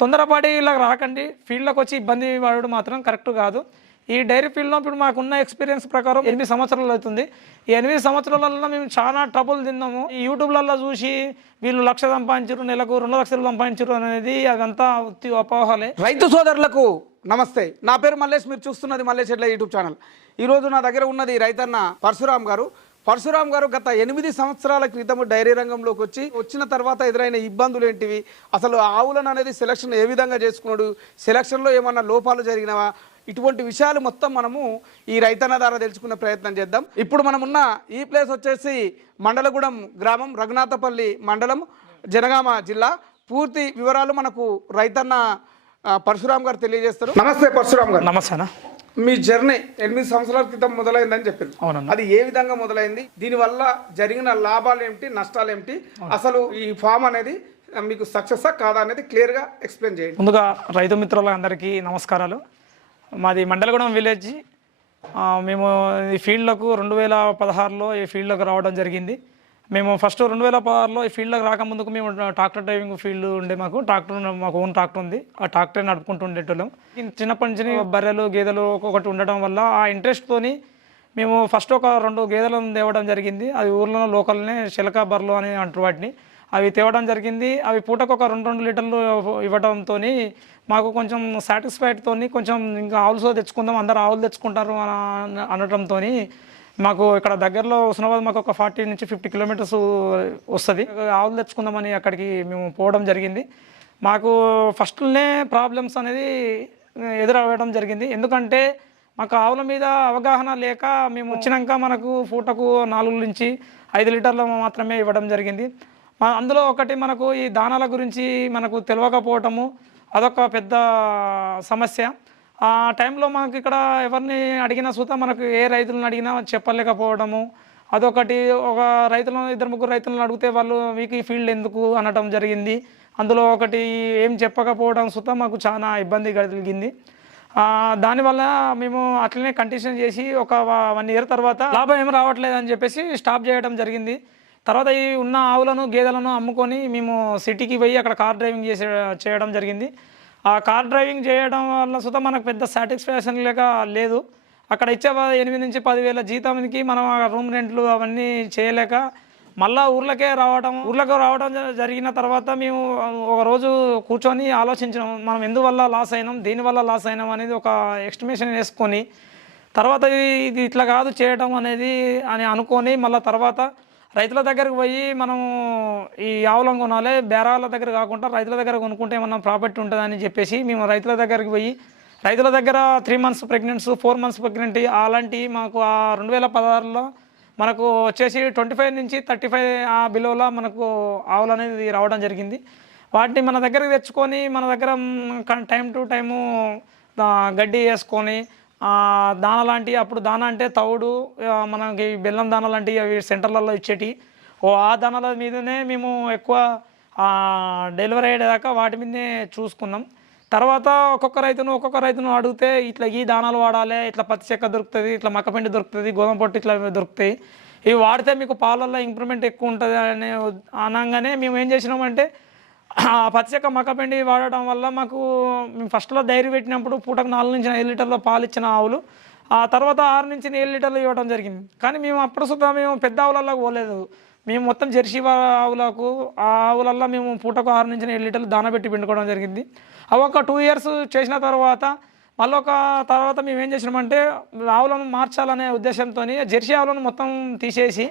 తొందరపాటి ఇలా రాకండి. ఫీల్డ్లోకి వచ్చి ఇబ్బంది పడడం మాత్రం కరెక్ట్ కాదు. ఈ డైరీ ఫీల్డ్లో ఇప్పుడు మాకున్న ఎక్స్పీరియన్స్ ప్రకారం ఎనిమిది సంవత్సరాలు అవుతుంది. ఈ ఎనిమిది సంవత్సరాలలో మేము చాలా ట్రబుల్ తిన్నాము. ఈ యూట్యూబ్లలో చూసి వీళ్ళు లక్ష సంపాదించరు నెలకు రెండు లక్షలు సంపాదించరు అనేది అదంతా ఉత్తి అపోహలే. రైతు సోదరులకు నమస్తే. నా పేరు మల్లేష్ మీరు చూస్తున్నది మల్లేష్ ఎట్ల యూట్యూబ్ ఛానల్. ఈరోజు నా దగ్గర ఉన్నది రైతన్న పరశురామ్ గారు. పరశురామ్ గారు గత ఎనిమిది సంవత్సరాల క్రితం డైరీ రంగంలోకి వచ్చి వచ్చిన తర్వాత ఎదురైన ఇబ్బందులు ఏంటివి? అసలు ఆవులను అనేది సెలక్షన్ ఏ విధంగా చేసుకున్నాడు? సెలక్షన్లో ఏమన్నా లోపాలు జరిగినవా? ఇటువంటి విషయాలు మొత్తం మనము ఈ రైతన్న ద్వారా తెలుసుకునే ప్రయత్నం చేద్దాం. ఇప్పుడు మనం ఉన్న ఈ ప్లేస్ వచ్చేసి మండలగూడెం గ్రామం రఘునాథపల్లి మండలం జనగామ జిల్లా. పూర్తి వివరాలు మనకు రైతన్న పరశురామ్ గారు తెలియజేస్తారు. నమస్తే పరశురామ్ గారు. నమస్తేనా మీ జర్నీ ఎనిమిది సంవత్సరాల క్రితం మొదలైందని చెప్పారు. అది ఏ విధంగా మొదలైంది? దీని వల్ల జరిగిన లాభాలు ఏమిటి? నష్టాలు ఏమిటి? అసలు ఈ ఫామ్ అనేది మీకు సక్సెస్ కాదా అనేది క్లియర్గా ఎక్స్ప్లెయిన్ చేయండి. ముందుగా రైతు మిత్రులందరికీ నమస్కారాలు. మాది మండలగూడెం విలేజ్. మేము ఈ ఫీల్డ్లకు రెండు వేల పదహారులో ఈ ఫీల్డ్లోకి రావడం జరిగింది. మేము ఫస్ట్ రెండు వేల పదహారులో ఈ ఫీల్డ్లోకి రాకముందుకు మేము ట్రాక్టర్ డ్రైవింగ్ ఫీల్డ్ ఉండే మాకు. ట్రాక్టర్ మాకు ఓన్ ట్రాక్టర్ ఉంది. ఆ ట్రాక్టర్ నడుపుకుంటూ ఉండేటోళ్ళం. చిన్నప్పటి నుంచి బర్రెలు గేదెలు ఒక్కొక్కటి ఉండటం వల్ల ఆ ఇంట్రెస్ట్తోని మేము ఫస్ట్ ఒక రెండు గేదెలను తేవడం జరిగింది. అది ఊర్లో లోకల్నే చిలక బర్రెలు అని అంటారు వాటిని. అవి తేవడం జరిగింది. అవి పూటకు ఒక రెండు రెండు లీటర్లు ఇవ్వడంతో మాకు కొంచెం సాటిస్ఫైడ్తో కొంచెం ఇంకా ఆవులు తెచ్చుకుందాం అందరు ఆవులు తెచ్చుకుంటారు అని అనడంతో మాకు ఇక్కడ దగ్గరలో హుస్నాబాద్ మాకు ఒక ఫార్టీ నుంచి ఫిఫ్టీ కిలోమీటర్స్ వస్తుంది. ఆవులు తెచ్చుకుందామని అక్కడికి మేము పోవడం జరిగింది. మాకు ఫస్ట్లోనే ప్రాబ్లమ్స్ అనేది ఎదురవ్వడం జరిగింది. ఎందుకంటే మాకు ఆవుల మీద అవగాహన లేక మేము వచ్చినాక మనకు పూటకు నాలుగు నుంచి ఐదు లీటర్లు మాత్రమే ఇవ్వడం జరిగింది. మా- అందులో ఒకటి మనకు ఈ దానాల గురించి మనకు తెలియకపోవటము అదొక పెద్ద సమస్య. ఆ టైంలో మనకి ఇక్కడ ఎవరిని అడిగినా సుతా మనకు ఏ రైతులను అడిగినా చెప్పలేకపోవడము. అదొకటి ఒక రైతులను ఇద్దరు ముగ్గురు రైతులను అడిగితే వాళ్ళు మీకు ఈ ఫీల్డ్ ఎందుకు? అనటం జరిగింది. అందులో ఒకటి ఏం చెప్పకపోవడం సుత మాకు చాలా ఇబ్బంది కలిగింది. దానివల్ల మేము అట్లనే కంటిన్యూ చేసి ఒక వన్ ఇయర్ తర్వాత లాభం ఏం రావట్లేదు అని చెప్పేసి స్టాప్ చేయడం జరిగింది. తర్వాత ఈ ఉన్న ఆవులను గేదెలను అమ్ముకొని మేము సిటీకి పోయి అక్కడ కార్ డ్రైవింగ్ చేసే చేయడం జరిగింది. ఆ కార్ డ్రైవింగ్ చేయడం వల్ల సుత మనకు పెద్ద సాటిస్ఫాక్షన్ లేక లేదు. అక్కడ ఇచ్చే ఎనిమిది నుంచి పదివేల జీతానికి మనం ఆ రూమ్ రెంట్లు అవన్నీ చేయలేక మళ్ళా ఊర్లకే రావడం ఊర్లకు రావడం జరిగిన తర్వాత మేము ఒక రోజు కూర్చొని ఆలోచించినాం. మనం ఎందువల్ల లాస్ అయినాం దీనివల్ల లాస్ అయినాం అనేది ఒక ఎస్టిమేషన్ వేసుకొని తర్వాత ఇది ఇది ఇట్లా కాదు చేయడం అనేది అని అనుకొని మళ్ళీ తర్వాత రైతుల దగ్గరకు పోయి మనం ఈ ఆవులను కొనాలి బేరాల దగ్గర కాకుండా రైతుల దగ్గర కొనుక్కుంటే ఏమన్నా ప్రాపర్టీ ఉంటుందని చెప్పేసి మేము రైతుల దగ్గరికి పోయి రైతుల దగ్గర three months pregnants four months pregnant అలాంటి మాకు ఆ రెండు వేల పదహారులో మనకు వచ్చేసి ట్వంటీ ఫైవ్ నుంచి థర్టీ ఫైవ్ ఆ బిలోలో మనకు ఆవులు అనేది రావడం జరిగింది. వాటిని మన దగ్గరకు తెచ్చుకొని మన దగ్గర టైం టు టైము గడ్డి వేసుకొని దాన లాంటివి అప్పుడు దాన అంటే తౌడు మనకి బెల్లం దాన లాంటివి అవి సెంటర్లలో ఇచ్చేటి. ఓ ఆ దానాల మీదనే మేము ఎక్కువ డెలివరీ అయ్యేదాకా వాటి మీదనే చూసుకున్నాం. తర్వాత ఒక్కొక్క రైతును ఒక్కొక్క రైతును అడిగితే ఇట్లా ఈ దానాలు వాడాలి ఇట్లా పత్తి చెక్క దొరుకుతుంది ఇట్లా మక్కపిండి దొరుకుతుంది గోధుమ పొట్టు ఇట్లా దొరుకుతాయి. ఇవి వాడితే మీకు పాలల్లో ఇంప్రూవ్మెంట్ ఎక్కువ ఉంటుంది అనే అనగానే మేము ఏం చేసినామంటే ఆ పచ్చిక మక్కపిండి వాడటం వల్ల మాకు మేము ఫస్ట్లో డైరీ పెట్టినప్పుడు పూటకు నాలుగు నుంచి ఐదు లీటర్ల పాలు ఇచ్చిన ఆవులు. ఆ తర్వాత ఆరు నుంచి ఏడు లీటర్లు ఇవ్వడం జరిగింది. కానీ మేము అప్పుడు సుద్ధా మేము పెద్ద ఆవులలో పోలేదు. మేము మొత్తం జెర్సీ ఆవులకు ఆ ఆవులల్లో మేము పూటకు ఆరు నుంచి ఏడు లీటర్లు దాన పెట్టి పిండుకోవడం జరిగింది. అవి ఒక టూ ఇయర్స్ చేసిన తర్వాత మళ్ళీ ఒక తర్వాత మేము ఏం చేసినామంటే ఆవులను మార్చాలనే ఉద్దేశంతో జెర్సీ ఆవులను మొత్తం తీసేసి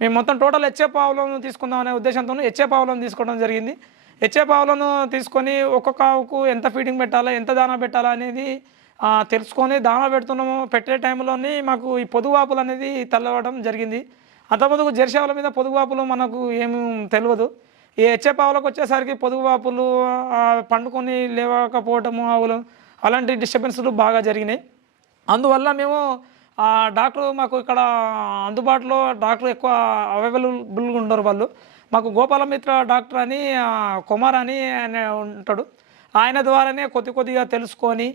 మేము మొత్తం టోటల్ హెచ్ఎఫ్ ఆవులను తీసుకుందాం అనే ఉద్దేశంతో హెచ్ఎఫ్ ఆవులను తీసుకోవడం జరిగింది. హెచ్ఎఫ్ పావులను తీసుకొని ఒక్కొక్క ఆవుకు ఎంత ఫీడింగ్ పెట్టాలా ఎంత దానా పెట్టాలా అనేది తెలుసుకొని దానా పెడుతున్నాము పెట్టే టైంలోనే మాకు ఈ పొదువాపులు అనేది తెల్లవడం జరిగింది. అంతకుముందుకు జెర్సీ ఆవుల మీద పొదువాపులు మనకు ఏమి తెలియదు ఈ హెచ్ఎఫ్ వచ్చేసరికి పొదువాపులు పండుకొని లేవకపోవటము ఆవులు అలాంటి డిస్టర్బెన్స్లు బాగా జరిగినాయి. అందువల్ల మేము ఆ డాక్టర్ మాకు ఇక్కడ అందుబాటులో డాక్టర్ ఎక్కువ అవైలబుల్గా ఉండరు వాళ్ళు. మాకు గోపాలమిత్ర డాక్టర్ అని కుమార్ అని ఆయన ఉంటాడు. ఆయన ద్వారానే కొద్ది కొద్దిగా తెలుసుకొని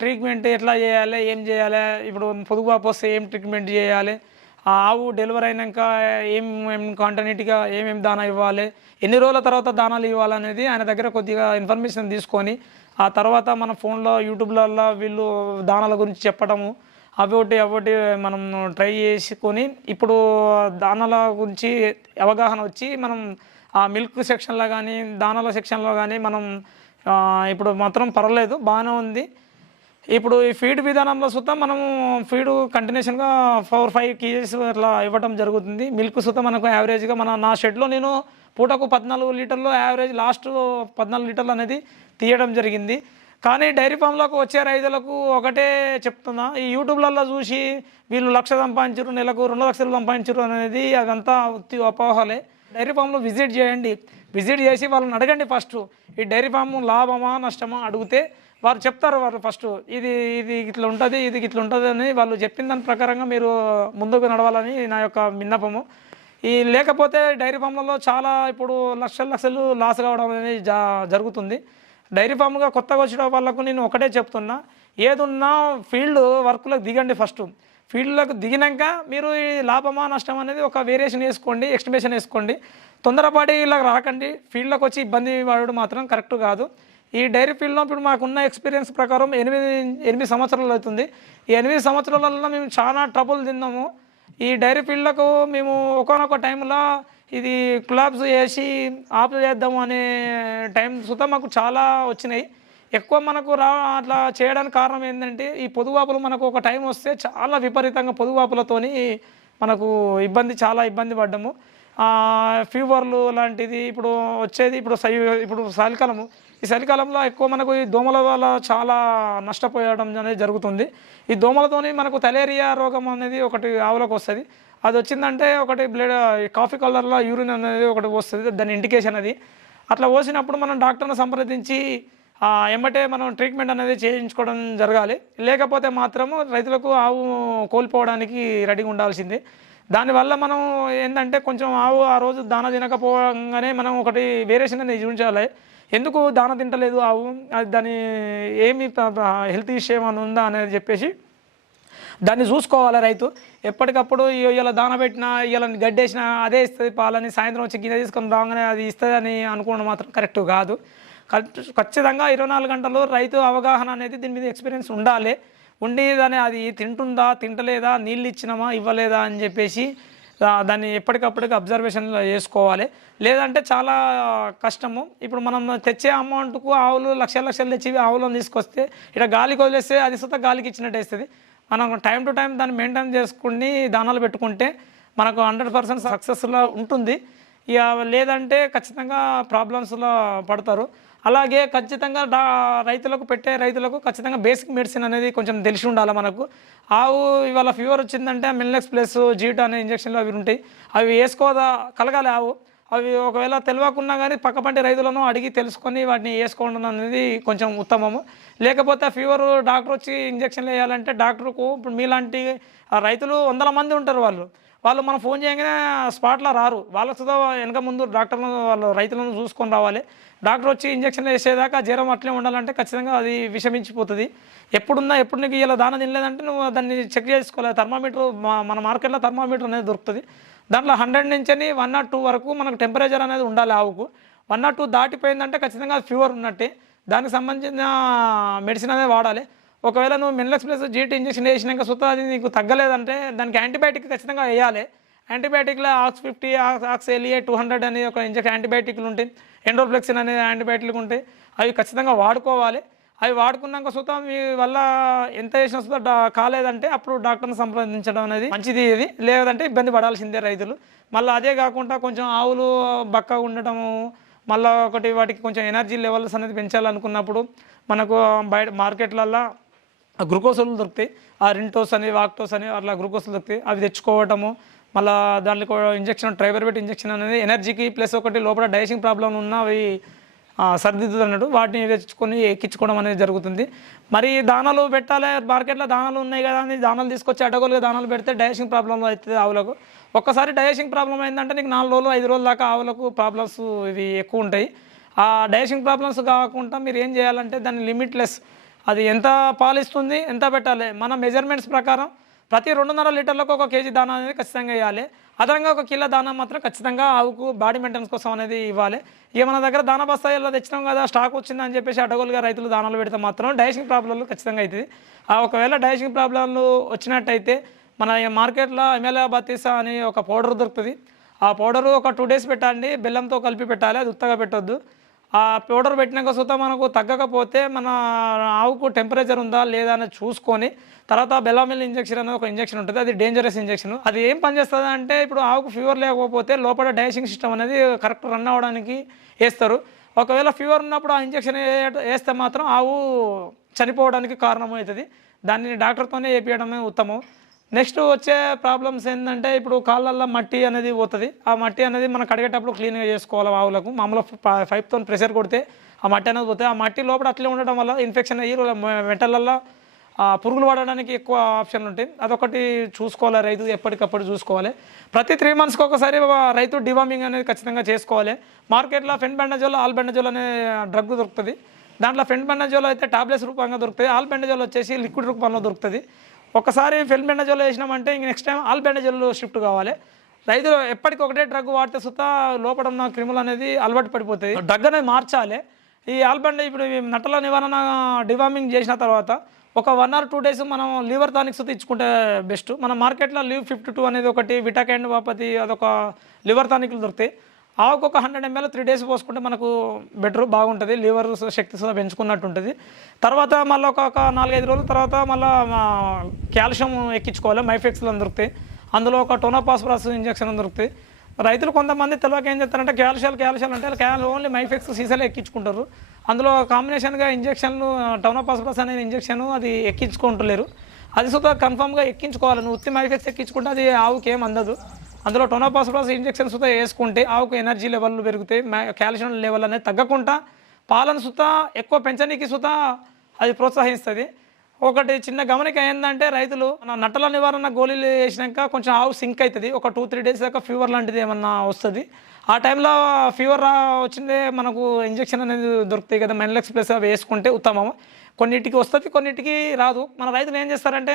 ట్రీట్మెంట్ ఎట్లా చేయాలి ఏం చేయాలి ఇప్పుడు పొదుగుబాపు వస్తే ఏం ట్రీట్మెంట్ చేయాలి ఆ ఆవు డెలివరీ అయినాక ఏం ఏం ఏమేమి దానా ఇవ్వాలి ఎన్ని రోజుల తర్వాత దానాలు ఇవ్వాలనేది ఆయన దగ్గర కొద్దిగా ఇన్ఫర్మేషన్ తీసుకొని ఆ తర్వాత మన ఫోన్లో యూట్యూబ్లలో వీళ్ళు దానాల గురించి చెప్పడము అవి ఒకటి అవి మనం ట్రై చేసుకొని ఇప్పుడు దానాల గురించి అవగాహన వచ్చి మనం ఆ మిల్క్ సెక్షన్లో కానీ దానాల సెక్షన్లో కానీ మనం ఇప్పుడు మాత్రం పర్వాలేదు బాగానే ఉంది. ఇప్పుడు ఈ ఫీడ్ విధానంలో సుతం మనము ఫీడ్ కంటిన్యూషన్గా ఫోర్ ఫైవ్ కేజీస్ అట్లా ఇవ్వడం జరుగుతుంది. మిల్క్ సుతం మనకు యావరేజ్గా మన నా షెడ్లో నేను పూటకు పద్నాలుగు లీటర్లు యావరేజ్ లాస్ట్ పద్నాలుగు లీటర్లు అనేది తీయడం జరిగింది. కానీ డైరీ ఫామ్లోకి వచ్చే రైతులకు ఒకటే చెప్తున్నా ఈ యూట్యూబ్లలో చూసి వీళ్ళు లక్ష సంపాదించరు నెలకు రెండు లక్షలు సంపాదించరు అనేది అదంతా ఉత్తి అపోహలే. డైరీ ఫామ్లో విజిట్ చేయండి. విజిట్ చేసి వాళ్ళని అడగండి ఫస్ట్ ఈ డైరీ ఫామ్ లాభమా నష్టమా అడిగితే వారు చెప్తారు వారు ఫస్ట్ ఇది ఇది ఇట్లా ఉంటుంది ఇది ఇట్లా ఉంటుంది అని వాళ్ళు చెప్పిన దాని ప్రకారంగా మీరు ముందుకు నడవాలని నా యొక్క విన్నపము. ఈ లేకపోతే డైరీ ఫామ్లలో చాలా ఇప్పుడు లక్షలు లక్షలు లాస్ కావడం అనేది జా జరుగుతుంది. డైరీ ఫామ్గా కొత్తగా వచ్చిన వాళ్ళకు నేను ఒకటే చెప్తున్నా. ఏదున్నా ఫీల్డ్ వర్క్లకు దిగండి ఫస్ట్. ఫీల్డ్లోకి దిగినాక మీరు ఈ లాభమా నష్టం అనేది ఒక వేరియేషన్ వేసుకోండి ఎక్స్టిమేషన్ వేసుకోండి. తొందరపాటి ఇలా రాకండి. ఫీల్డ్లోకి వచ్చి ఇబ్బంది పడడం మాత్రం కరెక్ట్ కాదు. ఈ డైరీ ఫీల్డ్లో ఇప్పుడు మాకున్న ఎక్స్పీరియన్స్ ప్రకారం ఎనిమిది ఎనిమిది సంవత్సరాలు అవుతుంది. ఈ ఎనిమిది సంవత్సరాలలో మేము చాలా ట్రబుల్ తిన్నాము. ఈ డైరీ ఫీల్డ్లకు మేము ఒకనొక టైంలో ఇది కులాబ్స్ వేసి ఆపు చేద్దాము అనే టైం సుతా మాకు చాలా వచ్చినాయి. ఎక్కువ మనకు రా అట్లా చేయడానికి కారణం ఏంటంటే ఈ పొదువాపులు మనకు ఒక టైం వస్తే చాలా విపరీతంగా పొదువాపులతోని మనకు ఇబ్బంది చాలా ఇబ్బంది పడ్డాము. ఫీవర్లు లాంటిది ఇప్పుడు వచ్చేది ఇప్పుడు సై ఇప్పుడు చలికాలము ఈ చలికాలంలో ఎక్కువ మనకు ఈ దోమల వల్ల చాలా నష్టపోయడం అనేది జరుగుతుంది. ఈ దోమలతోని మనకు తలేరియా రోగం అనేది ఒకటి ఆవులకు వస్తుంది. అది వచ్చిందంటే ఒకటి బ్లడ్ కాఫీ కలర్లో యూరిన్ అనేది ఒకటి వస్తుంది దాని ఇండికేషన్ అది. అట్లా పోసినప్పుడు మనం డాక్టర్ని సంప్రదించి ఎమ్మటే మనం ట్రీట్మెంట్ అనేది చేయించుకోవడం జరగాలి. లేకపోతే మాత్రము రైతులకు ఆవు కోల్పోవడానికి రెడీగా ఉండాల్సిందే. దానివల్ల మనం ఏంటంటే కొంచెం ఆవు ఆ రోజు దాన తినకపోగానే మనం ఒకటి వేరియేషన్ అనేది చూపించాలి. ఎందుకు దాన తింటలేదు ఆవు? అది దాని ఏమి హెల్త్ ఇష్యూ ఏమైనా ఉందా అనేది చెప్పేసి దాన్ని చూసుకోవాలి రైతు. ఎప్పటికప్పుడు ఇలా దాన పెట్టినా ఇలా గడ్డేసిన అదే ఇస్తుంది పాలని సాయంత్రం వచ్చి గిన్నె తీసుకొని రాగానే అది ఇస్తుంది అని అనుకోవడం మాత్రం కరెక్ట్ కాదు. ఖచ్చితంగా ఇరవై నాలుగు గంటలు రైతు అవగాహన అనేది దీని మీద ఎక్స్పీరియన్స్ ఉండాలి. ఉండేదని అది తింటుందా తింటలేదా నీళ్ళు ఇచ్చినామా ఇవ్వలేదా అని చెప్పేసి దాన్ని ఎప్పటికప్పటికి అబ్జర్వేషన్లో చేసుకోవాలి లేదంటే చాలా కష్టము. ఇప్పుడు మనం తెచ్చే అమౌంట్కు ఆవులు లక్షల లక్షలు తెచ్చి ఆవులను తీసుకొస్తే ఇక్కడ గాలికి వదిలేస్తే అది సొంత గాలికి ఇచ్చినట్టు వేస్తుంది. మనం టైం టు టైం దాన్ని మెయింటైన్ చేసుకుని దానాలు పెట్టుకుంటే మనకు హండ్రెడ్ పర్సెంట్ సక్సెస్లో ఉంటుంది. ఇక లేదంటే ఖచ్చితంగా ప్రాబ్లమ్స్లో పడతారు. అలాగే ఖచ్చితంగా డా రైతులకు పెట్టే రైతులకు ఖచ్చితంగా బేసిక్ మెడిసిన్ అనేది కొంచెం తెలిసి ఉండాలి మనకు. ఆవు ఇవాళ ఫీవర్ వచ్చిందంటే మిల్లెక్స్ ప్లస్ జీట్ అనే ఇంజక్షన్లు అవి ఉంటాయి. అవి వేసుకోదా కలగాలి ఆవు. అవి ఒకవేళ తెలియకున్నా కానీ పక్కపంటి రైతులను అడిగి తెలుసుకొని వాటిని వేసుకోవడం అనేది కొంచెం ఉత్తమము. లేకపోతే ఫీవర్ డాక్టర్ వచ్చి ఇంజక్షన్లు వేయాలంటే డాక్టర్కు ఇప్పుడు మీలాంటి రైతులు వందల మంది ఉంటారు వాళ్ళు. వాళ్ళు మనం ఫోన్ చేయగానే స్పాట్లో రారు. వాళ్ళ వెనక ముందు డాక్టర్లను వాళ్ళు రైతులను చూసుకొని రావాలి. డాక్టర్ వచ్చి ఇంజక్షన్ వేసేదాకా జ్వరం అట్లే ఉండాలంటే ఖచ్చితంగా అది విషమించిపోతుంది. ఎప్పుడున్నా ఎప్పుడు నీకు ఇలా దాన తినలేదంటే నువ్వు దాన్ని చెక్ చేసుకోవాలి. థర్మామీటర్ మన మార్కెట్లో థర్మామీటర్ అనేది దొరుకుతుంది. దాంట్లో హండ్రెడ్ నుంచి వన్ నాట్ టూ వరకు మనకు టెంపరేచర్ అనేది ఉండాలి ఆవుకు. వన్ నాట్ టూ దాటిపోయిందంటే ఖచ్చితంగా అది ఫీవర్ ఉన్నట్టే. దానికి సంబంధించిన మెడిసిన్ అనేది వాడాలి. ఒకవేళ నువ్వు మిన్లెక్స్ ప్లస్ జీటీ ఇంజక్షన్ వేసినాక సుతా అది నీకు తగ్గలేదంటే దానికి యాంటీబయాటిక్ ఖచ్చితంగా వేయాలి. యాంటీబయాటిక్లో ox fifty ox LA two hundred అనే ఒక ఇంజక్షన్ యాంటీబయాటిక్లు ఉంటాయి. ఎండోఫ్లెక్సిన్ అనే యాంటీబయాటిక్లు ఉంటాయి. అవి ఖచ్చితంగా వాడుకోవాలి. అవి వాడుకున్నాక సుతం మీ వల్ల ఎంత చేసిన సుతా కాలేదంటే అప్పుడు డాక్టర్ని సంప్రదించడం అనేది మంచిది ఇది. లేదంటే ఇబ్బంది పడాల్సిందే రైతులు. మళ్ళీ అదే కాకుండా కొంచెం ఆవులు బక్కగా ఉండటము మళ్ళీ ఒకటి వాటికి కొంచెం ఎనర్జీ లెవెల్స్ అనేది పెంచాలనుకున్నప్పుడు మనకు బయట మార్కెట్లల్లో గ్లూకోజులు దొరుకుతాయి. ఆ రింటోస్ అని వాక్టోస్ అని అట్లా గ్లూకోజులు దొరుకుతాయి. అవి తెచ్చుకోవటము మళ్ళీ దాంట్లో ఇంజక్షన్ ట్రైబర్బెట్ ఇంజక్షన్ అనేది ఎనర్జీకి ప్లస్ ఒకటి లోపల డైజెషన్ ప్రాబ్లం ఉన్న అవి ఆ, అన్నట్టు వాటిని తెచ్చుకొని ఎక్కించుకోవడం అనేది జరుగుతుంది. మరి దానాలు పెట్టాలి? మార్కెట్లో దానాలు ఉన్నాయి కదా అని దానాలు తీసుకొచ్చి అడగోలుగా దానాలు పెడితే డైజెషన్ ప్రాబ్లం అవుతుంది ఆవులకు. ఒక్కసారి డైజెషన్ ప్రాబ్లం అయిందంటే నీకు నాలుగు రోజులు ఐదు రోజుల దాకా ఆవులకు ప్రాబ్లమ్స్ ఇవి ఎక్కువ ఉంటాయి. ఆ డైజెషన్ ప్రాబ్లమ్స్ కాకుండా మీరు ఏం చేయాలంటే దాన్ని లిమిట్లెస్. అది ఎంత పాలిస్తుంది ఎంత పెట్టాలి? మన మెజర్మెంట్స్ ప్రకారం ప్రతి రెండున్నర లీటర్లకు ఒక కేజీ దానా అనేది ఖచ్చితంగా వేయాలి అదనంగా ఒక కిలో దానా మాత్రం ఖచ్చితంగా ఆవుకు బాడీ మెయింటెనెన్స్ కోసం అనేది ఇవ్వాలి. ఇక మన దగ్గర దానా ఇలా తెచ్చినాం కదా స్టాక్ వచ్చిందని చెప్పేసి అడగోలుగా రైతులు దానాలు పెడితే మాత్రం డైజెషన్ ప్రాబ్లంలు ఖచ్చితంగా అవుతుంది. ఆ ఒకవేళ డైజెషన్ ప్రాబ్లంలు వచ్చినట్టయితే మన ఈ మార్కెట్లో ఎమ్మెల్యే బతీసా అని ఒక పౌడర్ దొరుకుతుంది. ఆ పౌడరు ఒక టూ డేస్ పెట్టండి బెల్లంతో కలిపి పెట్టాలి అది ఉత్తగా పెట్టొద్దు. ఆ పౌడర్ పెట్టినాక సుత మనకు తగ్గకపోతే మన ఆవుకు టెంపరేచర్ ఉందా లేదా అనేది చూసుకొని తర్వాత బెల్లామిల్ ఇంజెక్షన్ అనేది ఒక ఇంజెక్షన్ ఉంటుంది. అది డేంజరస్ ఇంజెక్షన్ అది ఏం పనిచేస్తుంది అంటే ఇప్పుడు ఆవుకు ఫీవర్ లేకపోతే లోపల డైజెషన్ సిస్టమ్ అనేది కరెక్ట్ రన్ అవ్వడానికి వేస్తారు. ఒకవేళ ఫీవర్ ఉన్నప్పుడు ఆ ఇంజెక్షన్ వేస్తే మాత్రం ఆవు చనిపోవడానికి కారణమవుతుంది. దాన్ని డాక్టర్తోనే వేపించడమే ఉత్తమం. నెక్స్ట్ వచ్చే ప్రాబ్లమ్స్ ఏంటంటే ఇప్పుడు కాళ్ళల్లో మట్టి అనేది పోతుంది. ఆ మట్టి అనేది మనం కడిగేటప్పుడు క్లీన్గా చేసుకోవాలి ఆవులకు. మామూలు పైప్తో ప్రెషర్ కొడితే ఆ మట్టి అనేది పోతే ఆ మట్టి లోపల అట్లే ఉండడం వల్ల ఇన్ఫెక్షన్ అయ్యి మెటలల్లో పురుగులు పడడానికి ఎక్కువ ఆప్షన్లు ఉంటాయి. అదొకటి చూసుకోవాలి రైతు ఎప్పటికప్పుడు చూసుకోవాలి. ప్రతి త్రీ మంత్స్కి ఒకసారి రైతు డివామింగ్ అనేది ఖచ్చితంగా చేసుకోవాలి. మార్కెట్లో ఫెన్ బెండజోల్ ఆల్ బెండజోల్ అనే డ్రగ్ దొరుకుతుంది. దాంట్లో ఫెన్ బెండజోల్ అయితే టాబ్లెట్స్ రూపంగా దొరుకుతుంది. ఆల్ బెండజోల్ వచ్చేసి లిక్విడ్ రూపంలో దొరుకుతుంది. ఒకసారి ఫెల్ బెండజోల్ వేసినామంటే ఇంక next time albendazole shift కావాలి. రైతులు ఎప్పటికి ఒకటే డ్రగ్ వాడితే సుతా లోపల ఉన్న క్రిములు అనేది అలవాటు పడిపోతాయి. డ్రగ్ అనేది మార్చాలి. ఈ ఆల్బండ ఇప్పుడు నట్టల నివారణ డివార్మింగ్ చేసిన తర్వాత ఒక వన్ ఆర్ టూ డేస్ మనం లివర్ టానిక్స్ ఇచ్చుకుంటే బెస్ట్ మన మార్కెట్లో లీవ్ ఫిఫ్టీ టూ అనేది ఒకటి విటాకాండ్ వాపతి అదొక లివర్ టానిక్లు దొరుకుతాయి. ఆవుకు ఒక హండ్రెడ్ ఎంఎల్ త్రీ డేస్ పోసుకుంటే మనకు బెటర్ బాగుంటుంది. లివర్ శక్తి సుధా పెంచుకున్నట్టు ఉంటుంది తర్వాత మళ్ళీ ఒక ఒక నాలుగైదు రోజుల తర్వాత మళ్ళీ కాల్షియం ఎక్కించుకోవాలి. మైఫెక్స్లు దొరుకుతాయి. అందులో ఒక టోనోపాస్పరస్ ఇంజక్షన్ దొరుకుతాయి. రైతులు కొంతమంది తెలియక ఏం చేస్తారంటే క్యాల్షియాలు క్యాల్షియాలు అంటే క్యాల్ ఓన్లీ మైఫెక్స్ సీసాలు ఎక్కించుకుంటారు. అందులో కాంబినేషన్గా ఇంజెక్షన్లు టోనోపాస్పరస్ అనే ఇంజెక్షన్ అది ఎక్కించుకుంటలేరు. అది సుతా కన్ఫామ్గా ఎక్కించుకోవాలి. నువ్వు ఉత్తి మైఫెక్స్ ఎక్కించుకుంటే అది ఆవుకి ఏం అందదు. అందులో టొనోపాస్పరస్ ఇంజెక్షన్ సుత వేసుకుంటే ఆవుకు ఎనర్జీ లెవెల్ పెరుగుతాయి కాల్షియం లెవెల్ అనేది తగ్గకుండా పాలను సుత ఎక్కువ పెంచనీకి సుత అది ప్రోత్సహిస్తుంది. ఒకటి చిన్న గమనిక ఏంటంటే రైతులు నట్టల నివారణ గోళీలు వేసినాక కొంచెం ఆవు సింక్ అవుతుంది ఒక టూ త్రీ డేస్ దాకా ఫీవర్ లాంటిది ఏమన్నా వస్తుంది. ఆ టైంలో ఫీవర్ రా వచ్చిందే మనకు ఇంజెక్షన్ అనేది దొరుకుతాయి కదా మెన్లెక్స్ ప్లస్ అవి వేసుకుంటే ఉత్తమం కొన్నిటికి వస్తుంది కొన్నిటికి రాదు. మన రైతులు ఏం చేస్తారంటే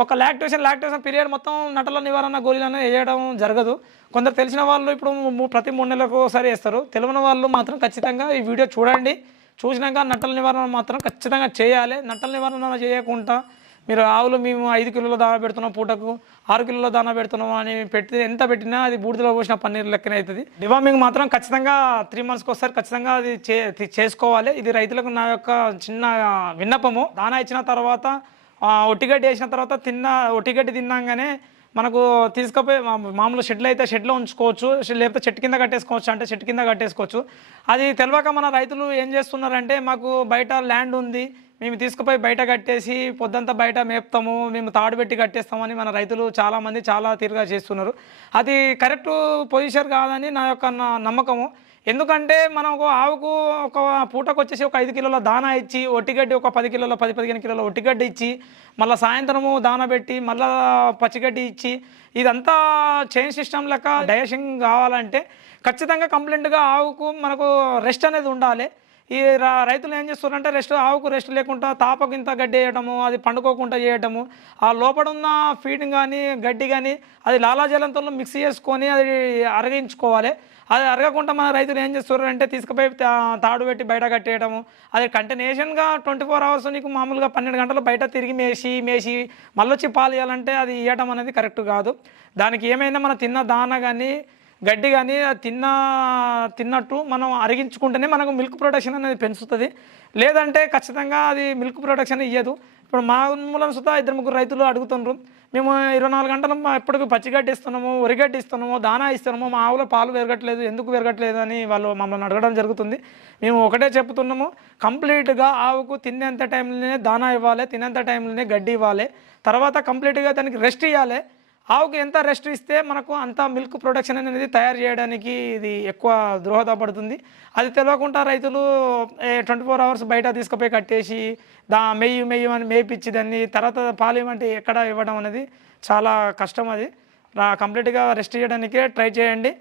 ఒక లాక్టేషన్ లాక్టేషన్ పీరియడ్ మొత్తం నటల నివారణ గోళీలు అనేది వేయడం జరగదు. కొందరు తెలిసిన వాళ్ళు ఇప్పుడు మూ- ప్రతి మూడు నెలలకు ఒకసారి వేస్తారు. తెలియని వాళ్ళు మాత్రం ఖచ్చితంగా ఈ వీడియో చూడండి. చూసినాక నట్టల నివారణ మాత్రం ఖచ్చితంగా చేయాలి. నట్టల నివారణ చేయకుండా మీరు ఆవులు మేము ఐదు కిలోల దానా పెడుతున్నాం పూటకు ఆరు కిలోల దానా పెడుతున్నాం అని పెట్టి ఎంత పెట్టినా అది బూడిదలో పోసిన పన్నీర్ లెక్కన అవుతుంది. డివామింగ్ మాత్రం ఖచ్చితంగా త్రీ మంత్స్కి ఒకసారి ఖచ్చితంగా అది చే చేసుకోవాలి. ఇది రైతులకు నా యొక్క చిన్న విన్నపము. దానా ఇచ్చిన తర్వాత ఒట్టిగడ్డి వేసిన తర్వాత తిన్న ఒట్టిగడ్డి తిన్నాగానే మనకు తీసుకుపోయి మామూలు షెడ్లు అయితే షెడ్లో ఉంచుకోవచ్చు లేకపోతే చెట్టు కింద కట్టేసుకోవచ్చు అంటే చెట్టు కింద కట్టేసుకోవచ్చు. అది తెలియక మన రైతులు ఏం చేస్తున్నారంటే మాకు బయట ల్యాండ్ ఉంది మేము తీసుకుపోయి బయట కట్టేసి పొద్దంతా బయట మేపుతాము మేము తాడు పెట్టి కట్టేస్తామని మన రైతులు చాలామంది చాలా తీరుగా చేస్తున్నారు. అది కరెక్ట్ పొజిషన్ కాదని నా యొక్క నా- నమ్మకము. ఎందుకంటే మనం ఒక ఆవుకు ఒక పూటకు వచ్చేసి ఒక ఐదు కిలోల దానా ఇచ్చి ఒట్టిగడ్డి ఒక పది కిలోల పది పదిహేను కిలోల ఒట్టిగడ్డి ఇచ్చి మళ్ళీ సాయంత్రము దానా పెట్టి మళ్ళీ పచ్చిగడ్డి ఇచ్చి ఇదంతా చైన్ సిస్టమ్ లెక్క డైజెషన్ కావాలంటే ఖచ్చితంగా కంప్లైంట్గా ఆవుకు మనకు రెస్ట్ అనేది ఉండాలి. ఈ రా- రైతులు ఏం చేస్తున్నారంటే రెస్ట్ ఆవుకు రెస్ట్ లేకుండా తాపకు ఇంత గడ్డి వేయటము అది పండుకోకుండా చేయటము ఆ లోపల ఉన్న ఫీడ్ కానీ గడ్డి కానీ అది లాలాజలంతో మిక్స్ చేసుకొని అది అరగించుకోవాలి. అది అరగకుండా మన రైతులు ఏం చేస్తారు అంటే తీసుకుపోయి తాడు పెట్టి బయట కట్టేయడము అది కంటిన్యూషన్గా ట్వంటీ ఫోర్ అవర్స్ నీకు మామూలుగా పన్నెండు గంటలు బయట తిరిగి మేసి మేసి మళ్ళీ వచ్చి పాలు ఇవ్వాలంటే అది ఇవ్వడం అనేది కరెక్ట్ కాదు. దానికి ఏమైనా మనం తిన్న దాన కానీ గడ్డి కానీ అది తిన్న తిన్నట్టు మనం అరిగించుకుంటేనే మనకు మిల్క్ ప్రొడక్షన్ అనేది పెంచుతుంది. లేదంటే ఖచ్చితంగా అది మిల్క్ ప్రొడక్షన్ ఇయ్యదు. ఇప్పుడు మా మూలం సుతా ఇద్దరు ముగ్గురు రైతులు అడుగుతున్నారు మేము ఇరవై నాలుగు గంటలు మా ఎప్పటికీ పచ్చిగడ్డి ఇస్తున్నాము వరిగడ్డి ఇస్తున్నాము దానా ఇస్తున్నాము మా ఆవులో పాలు పెరగట్లేదు ఎందుకు పెరగట్లేదు అని వాళ్ళు మమ్మల్ని అడగడం జరుగుతుంది. మేము ఒకటే చెప్తున్నాము కంప్లీట్గా ఆవుకు తినేంత టైంలోనే దానా ఇవ్వాలి తినేంత టైంలోనే గడ్డి ఇవ్వాలి. తర్వాత కంప్లీట్గా దానికి రెస్ట్ ఇవ్వాలి ఆవుకి ఎంత రెస్ట్ ఇస్తే మనకు అంత మిల్క్ ప్రొడక్షన్ అనేది తయారు చేయడానికి ఇది ఎక్కువ దోహదపడుతుంది అది తెలియకుండా రైతులు ట్వంటీ ఫోర్ అవర్స్ బయట తీసుకుపోయి కట్టేసి దా మెయ్యి మెయ్యి అని మేపిచ్చి దాన్ని తర్వాత పాలు ఇవ్వంటే ఎక్కడ ఇవ్వడం అనేది చాలా కష్టం అది. కంప్లీట్గా రెస్ట్ చేయడానికే ట్రై చేయండి.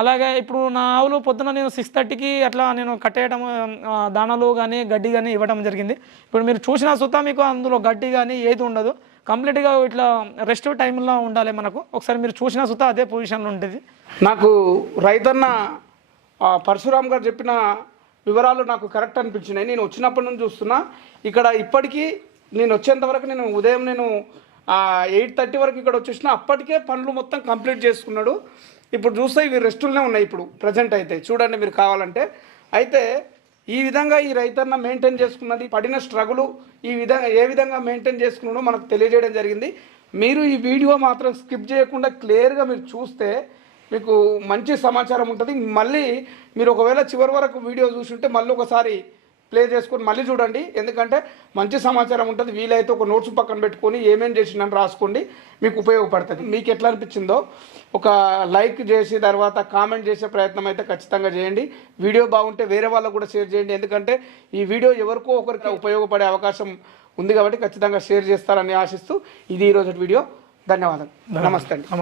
అలాగే ఇప్పుడు నా ఆవులు పొద్దున నేను సిక్స్ థర్టీకి అట్లా నేను కట్టేయడం దాణలు దానాలు కానీ గడ్డి కానీ ఇవ్వడం జరిగింది. ఇప్పుడు మీరు చూసిన సుతా మీకు అందులో గడ్డి కానీ ఏది ఉండదు. కంప్లీట్గా ఇట్లా రెస్ట్ టైంలో ఉండాలి మనకు. ఒకసారి మీరు చూసినా సుతా అదే పొజిషన్లో ఉంటుంది. నాకు రైతన్న పరశురామ్ గారు చెప్పిన వివరాలు నాకు కరెక్ట్ అనిపించినాయి. నేను వచ్చినప్పటి నుంచి చూస్తున్నా. ఇక్కడ ఇప్పటికీ నేను వచ్చేంత వరకు నేను ఉదయం నేను ఎయిట్ థర్టీ వరకు ఇక్కడ వచ్చేసిన అప్పటికే పనులు మొత్తం కంప్లీట్ చేసుకున్నాడు. ఇప్పుడు చూస్తే ఇవి రెస్టులనే ఉన్నాయి ఇప్పుడు ప్రజెంట్ అయితే. చూడండి మీరు కావాలంటే. అయితే ఈ విధంగా ఈ రైతన్న మెయింటైన్ చేసుకున్నది పడిన స్ట్రగులు ఈ విధంగా ఏ విధంగా మెయింటైన్ చేసుకున్నాడో మనకు తెలియజేయడం జరిగింది. మీరు ఈ వీడియో మాత్రం స్కిప్ చేయకుండా క్లియర్గా మీరు చూస్తే మీకు మంచి సమాచారం ఉంటుంది. మళ్ళీ మీరు ఒకవేళ చివరి వరకు వీడియో చూసుంటే మళ్ళీ ఒకసారి ప్లే చేసుకొని మళ్ళీ చూడండి. ఎందుకంటే మంచి సమాచారం ఉంటుంది. వీలైతే ఒక నోట్స్ పక్కన పెట్టుకొని ఏమేం చేసిందని రాసుకోండి మీకు ఉపయోగపడుతుంది. మీకు ఎట్లా అనిపించిందో ఒక లైక్ చేసి తర్వాత కామెంట్ చేసే ప్రయత్నం అయితే ఖచ్చితంగా చేయండి. వీడియో బాగుంటే వేరే వాళ్ళకు కూడా షేర్ చేయండి. ఎందుకంటే ఈ వీడియో ఎవరికో ఒకరికి ఉపయోగపడే అవకాశం ఉంది కాబట్టి ఖచ్చితంగా షేర్ చేస్తారని ఆశిస్తూ ఇది ఈరోజు వీడియో. ధన్యవాదాలు. నమస్తే అండి. నమస్తే.